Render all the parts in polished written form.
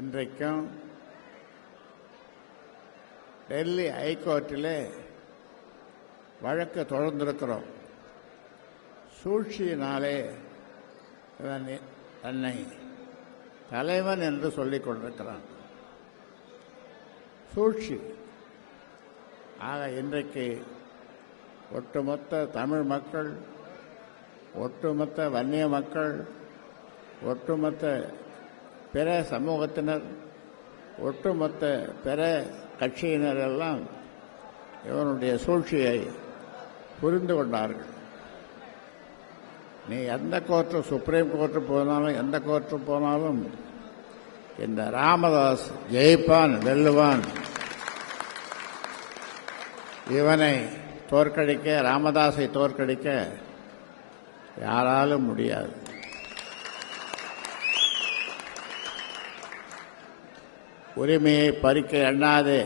இன்றைக்கும் டெல்லி ஹைகோர்ட்டிலே வழக்கு தொடர்ந்திருக்கிறோம். சூழ்ச்சியினாலே தன்னை தலைவன் என்று சொல்லிக் கொண்டிருக்கிறான். சூழ்ச்சி. ஆக இன்றைக்கு ஒட்டுமொத்த தமிழ் மக்கள், ஒட்டுமொத்த வன்னிய மக்கள், ஒட்டுமொத்த பிற சமூகத்தினர், ஒட்டுமொத்த பிற கட்சியினர் எல்லாம் இவனுடைய சூழ்ச்சியை புரிந்து கொண்டார்கள். நீ எந்த கோர்ட்டு, சுப்ரீம் கோர்ட்டு போனாலும், எந்த கோர்ட்டு போனாலும் இந்த ராமதாஸ் ஜெயிப்பான், வெல்லுவான். இவனை தோற்கடிக்க, ராமதாஸை தோற்கடிக்க யாராலும் முடியாது. உரிமையை பறிக்க எண்ணாதே,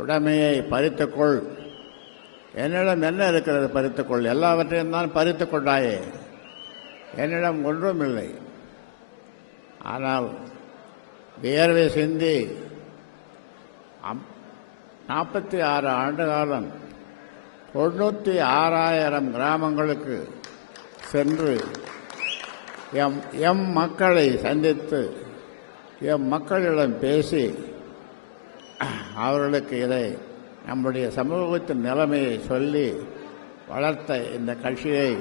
உடைமையை பறித்துக்கொள். என்னிடம் என்ன இருக்கிறது பறித்துக்கொள்? எல்லாவற்றையும் தான் பறித்து கொண்டாயே, என்னிடம் ஒன்றும் இல்லை. ஆனால் வியர்வை சிந்தி 46 ஆண்டு காலம் 96,000 கிராமங்களுக்கு சென்று எம் மக்களை சந்தித்து எம் மக்களிடம் பேசி அவர்களுக்கு இதை நம்முடைய சமூகத்தின் நிலைமையை சொல்லி வளர்த்த இந்த கட்சியை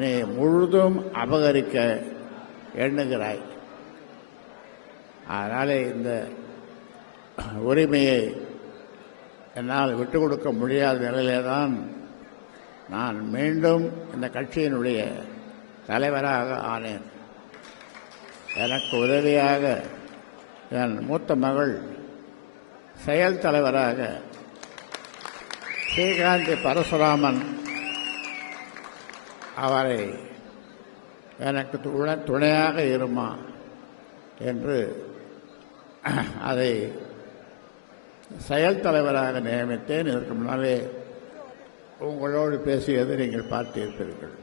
நீ முழுதும் அபகரிக்க எண்ணுகிறாய். அதனாலே இந்த உரிமையை என்னால் விட்டுக் கொடுக்க முடியாத நிலையிலே தான் நான் மீண்டும் இந்த கட்சியினுடைய தலைவராக ஆனேன். எனக்கு உதவியாக என் மூத்த மகள் செயல் தலைவராக ஸ்ரீகாந்தி பரசுராமன் அவரை எனக்கு துணையாக இருமா என்று அதை செயல் தலைவராக நியமித்தேன். இதற்கு முன்னாலே உங்களோடு பேசியது நீங்கள் பார்த்திருப்பீர்கள்.